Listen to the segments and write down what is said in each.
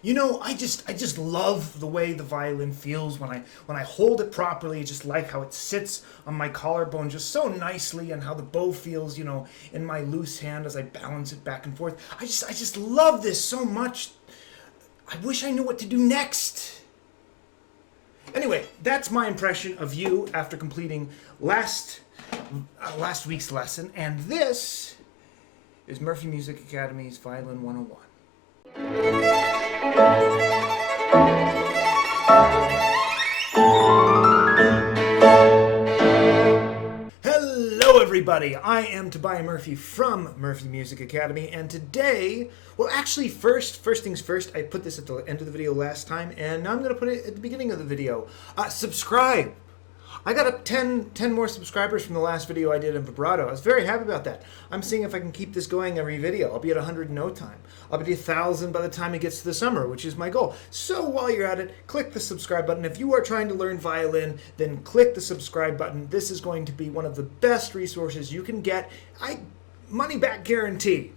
You know, I just love the way the violin feels when I hold it properly. I just like how it sits on my collarbone just so nicely, and how the bow feels, in my loose hand as I balance it back and forth. I just love this so much. I wish I knew what to do next. Anyway, that's my impression of you after completing last week's lesson, and this is Murphy Music Academy's Violin 101. Hello everybody, I am Tobiah Murphy from Murphy Music Academy, and today, well actually first things first, I put this at the end of the video last time, and now I'm going to put it at the beginning of the video. Subscribe! I got up 10 more subscribers from the last video I did in vibrato. I was very happy about that. I'm seeing if I can keep this going every video. I'll be at 100 in no time. I'll be at 1,000 by the time it gets to the summer, which is my goal. So while you're at it, click the subscribe button. If you are trying to learn violin, then click the subscribe button. This is going to be one of the best resources you can get. Money back guarantee.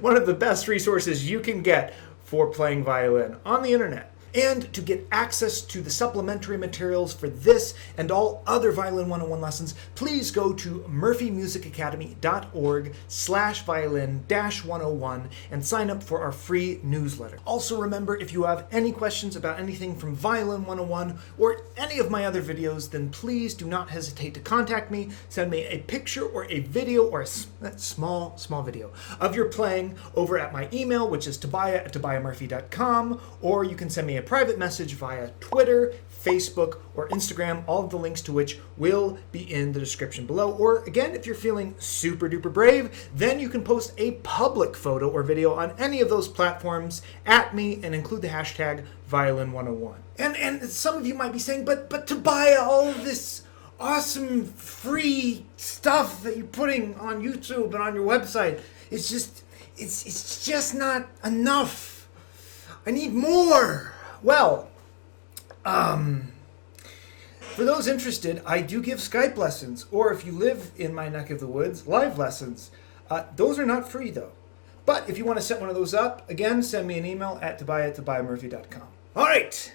One of the best resources you can get for playing violin on the internet. And to get access to the supplementary materials for this and all other Violin 101 lessons, please go to murphymusicacademy.org/violin-101 and sign up for our free newsletter. Also remember, if you have any questions about anything from Violin 101 or any of my other videos, then please do not hesitate to contact me. Send me a picture or a video or a small video of your playing over at my email, which is tobiah@tobiahmurphy.com, or you can send me a private message via Twitter, Facebook, or Instagram, all of the links to which will be in the description below. Or again, if you're feeling super duper brave, then you can post a public photo or video on any of those platforms at me and include the hashtag Violin101. And some of you might be saying, but Tobiah, all of this awesome free stuff that you're putting on YouTube and on your website, it's just not enough. I need more. Well, for those interested, I do give Skype lessons, or if you live in my neck of the woods, live lessons. Those are not free though. But if you want to set one of those up, again, send me an email at tobiah@tobiahmurphy.com. All right,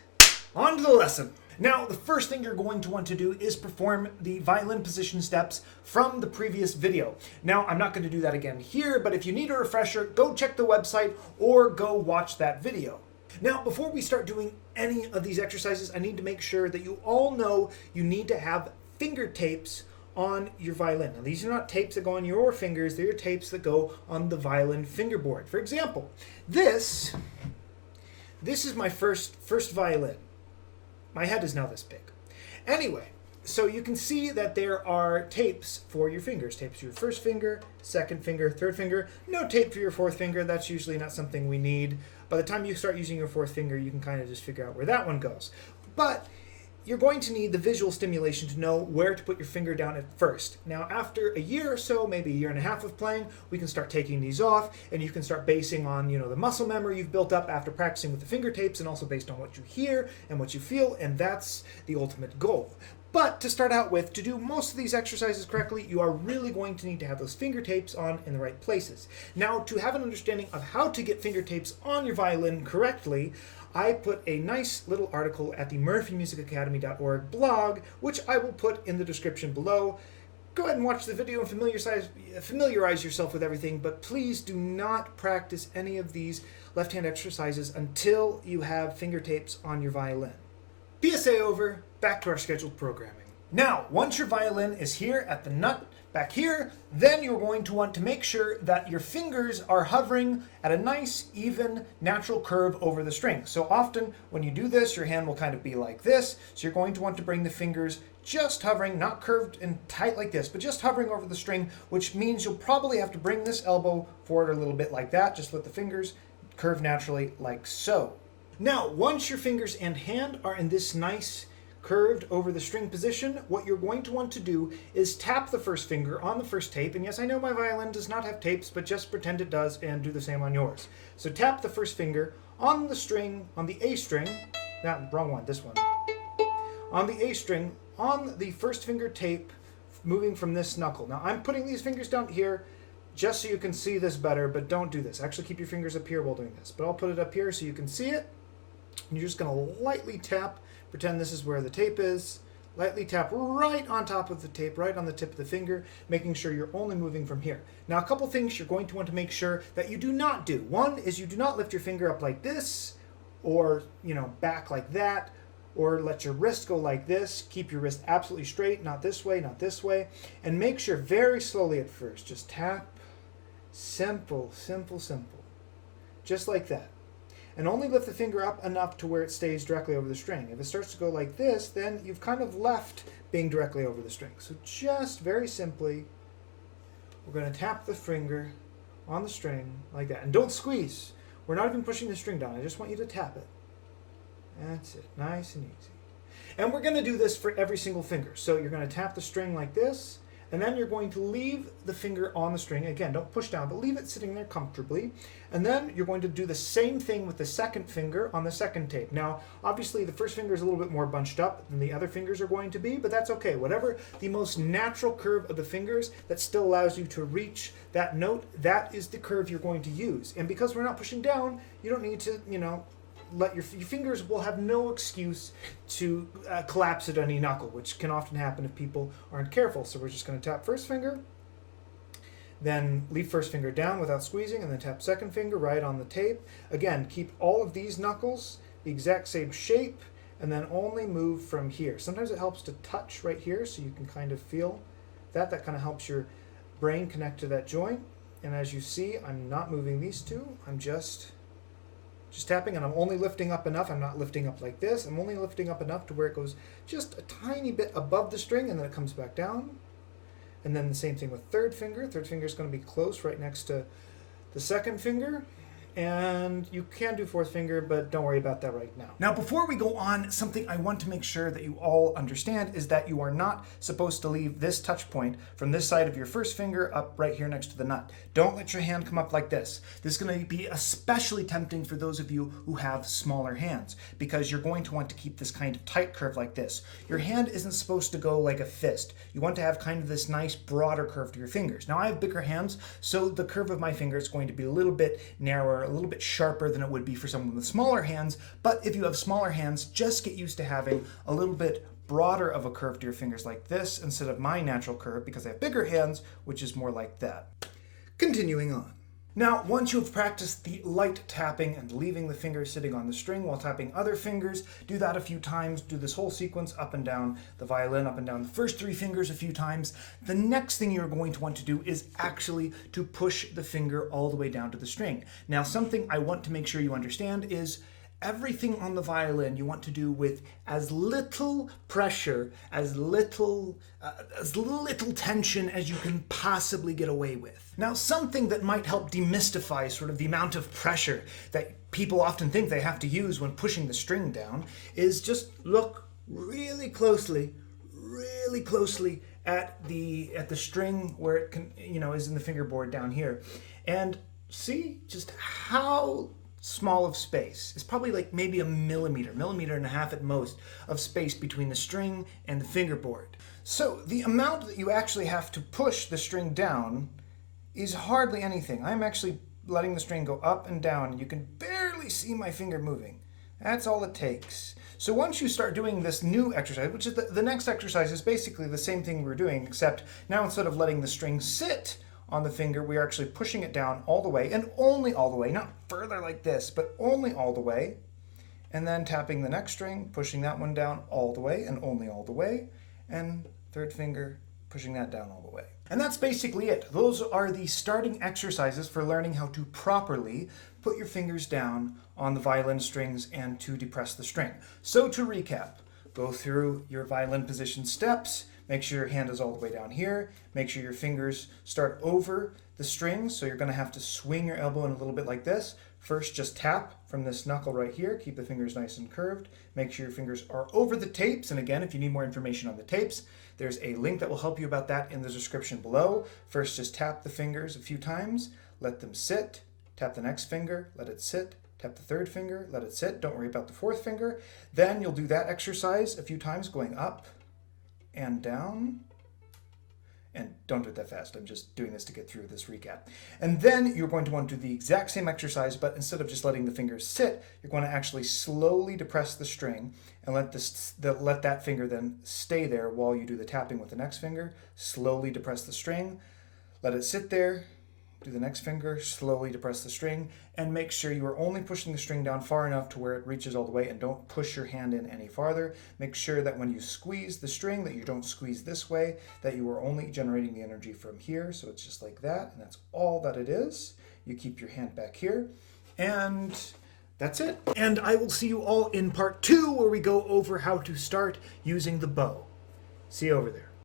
on to the lesson. Now, the first thing you're going to want to do is perform the violin position steps from the previous video. Now, I'm not going to do that again here, but if you need a refresher, go check the website or go watch that video. Now, before we start doing any of these exercises, I need to make sure that you all know you need to have finger tapes on your violin. Now, these are not tapes that go on your fingers, they're tapes that go on the violin fingerboard. For example, this is my first violin. My head is now this big. Anyway, so you can see that there are tapes for your fingers. Tapes for your first finger, second finger, third finger. No tape for your fourth finger. That's usually not something we need. By the time you start using your fourth finger, you can kind of just figure out where that one goes. But you're going to need the visual stimulation to know where to put your finger down at first. Now, after a year or so, maybe a year and a half of playing, we can start taking these off, and you can start basing on, the muscle memory you've built up after practicing with the finger tapes, and also based on what you hear and what you feel, and that's the ultimate goal. But to start out with, to do most of these exercises correctly, you are really going to need to have those finger tapes on in the right places. Now, to have an understanding of how to get finger tapes on your violin correctly, I put a nice little article at the murphymusicacademy.org blog, which I will put in the description below. Go ahead and watch the video and familiarize yourself with everything, but please do not practice any of these left-hand exercises until you have finger tapes on your violin. PSA over, back to our scheduled programming. Now, once your violin is here at the nut back here, then you're going to want to make sure that your fingers are hovering at a nice, even, natural curve over the string. So often when you do this, your hand will kind of be like this. So you're going to want to bring the fingers just hovering, not curved and tight like this, but just hovering over the string, which means you'll probably have to bring this elbow forward a little bit like that. Just let the fingers curve naturally like so. Now, once your fingers and hand are in this nice curved over the string position, what you're going to want to do is tap the first finger on the first tape. And yes, I know my violin does not have tapes, but just pretend it does and do the same on yours. So tap the first finger on the string, on the A string, wrong one, this one. On the A string, on the first finger tape, moving from this knuckle. Now I'm putting these fingers down here. just so you can see this better, but don't do this. Actually keep your fingers up here while doing this. But I'll put it up here so you can see it. And you're just going to lightly tap, pretend this is where the tape is. Lightly tap right on top of the tape, right on the tip of the finger, making sure you're only moving from here. Now, a couple things you're going to want to make sure that you do not do. One is you do not lift your finger up like this, or, back like that, or let your wrist go like this. Keep your wrist absolutely straight, not this way, not this way. And make sure very slowly at first, just tap, simple, simple, simple. Just like that. And only lift the finger up enough to where it stays directly over the string. If it starts to go like this, then you've kind of left being directly over the string. So just very simply, we're going to tap the finger on the string like that. And don't squeeze. We're not even pushing the string down. I just want you to tap it. That's it. Nice and easy. And we're going to do this for every single finger. So you're going to tap the string like this, and then you're going to leave the finger on the string. Again, don't push down, but leave it sitting there comfortably. And then you're going to do the same thing with the second finger on the second tape. Now, obviously, the first finger is a little bit more bunched up than the other fingers are going to be, but that's okay. Whatever the most natural curve of the fingers that still allows you to reach that note, that is the curve you're going to use. And because we're not pushing down, you don't need to, let your fingers will have no excuse to collapse at any knuckle, which can often happen if people aren't careful. So we're just going to tap first finger, then leave first finger down without squeezing, and then tap second finger right on the tape. Again, keep all of these knuckles the exact same shape, and then only move from here. Sometimes it helps to touch right here so you can kind of feel that. That kind of helps your brain connect to that joint. And as you see, I'm not moving these two. I'm just tapping, and I'm only lifting up enough. I'm not lifting up like this. I'm only lifting up enough to where it goes just a tiny bit above the string, and then it comes back down. And then the same thing with third finger. Third finger is going to be close right next to the second finger. And you can do fourth finger, but don't worry about that right now. Now, before we go on, something I want to make sure that you all understand is that you are not supposed to leave this touch point from this side of your first finger up right here next to the nut. Don't let your hand come up like this. This is going to be especially tempting for those of you who have smaller hands, because you're going to want to keep this kind of tight curve like this. Your hand isn't supposed to go like a fist. You want to have kind of this nice broader curve to your fingers. Now, I have bigger hands, so the curve of my finger is going to be a little bit narrower, a little bit sharper than it would be for someone with smaller hands. But if you have smaller hands, just get used to having a little bit broader of a curve to your fingers like this instead of my natural curve, because I have bigger hands, which is more like that. Continuing on. Now, once you've practiced the light tapping and leaving the finger sitting on the string while tapping other fingers, do that a few times. Do this whole sequence up and down the violin, up and down the first three fingers a few times. The next thing you're going to want to do is actually to push the finger all the way down to the string. Now, something I want to make sure you understand is everything on the violin you want to do with as little pressure, as little tension as you can possibly get away with. Now, something that might help demystify sort of the amount of pressure that people often think they have to use when pushing the string down is just look really closely at the string where it can, is in the fingerboard down here, and see just how small of space. It's probably like maybe a millimeter and a half at most of space between the string and the fingerboard. So the amount that you actually have to push the string down is hardly anything. I'm actually letting the string go up and down, and you can barely see my finger moving. That's all it takes. So once you start doing this new exercise, which is the next exercise is basically the same thing we're doing, except now instead of letting the string sit on the finger, we're actually pushing it down all the way, and only all the way, not further like this, but only all the way, and then tapping the next string, pushing that one down all the way, and only all the way, and third finger, pushing that down all the way. And that's basically it. Those are the starting exercises for learning how to properly put your fingers down on the violin strings and to depress the string. So to recap, go through your violin position steps, make sure your hand is all the way down here, make sure your fingers start over the strings, so you're going to have to swing your elbow in a little bit like this. First, just tap from this knuckle right here, keep the fingers nice and curved, make sure your fingers are over the tapes, and again, if you need more information on the tapes, there's a link that will help you about that in the description below. First, just tap the fingers a few times, let them sit, tap the next finger, let it sit, tap the third finger, let it sit, don't worry about the fourth finger. Then you'll do that exercise a few times, going up and down And don't do it that fast. I'm just doing this to get through this recap. And then you're going to want to do the exact same exercise, but instead of just letting the fingers sit, you're going to actually slowly depress the string and let that finger then stay there while you do the tapping with the next finger. Slowly depress the string, let it sit there, do the next finger, slowly depress the string, and make sure you are only pushing the string down far enough to where it reaches all the way, and don't push your hand in any farther. Make sure that when you squeeze the string that you don't squeeze this way, that you are only generating the energy from here. So it's just like that, and that's all that it is. You keep your hand back here, and that's it. And I will see you all in part 2 where we go over how to start using the bow. See you over there.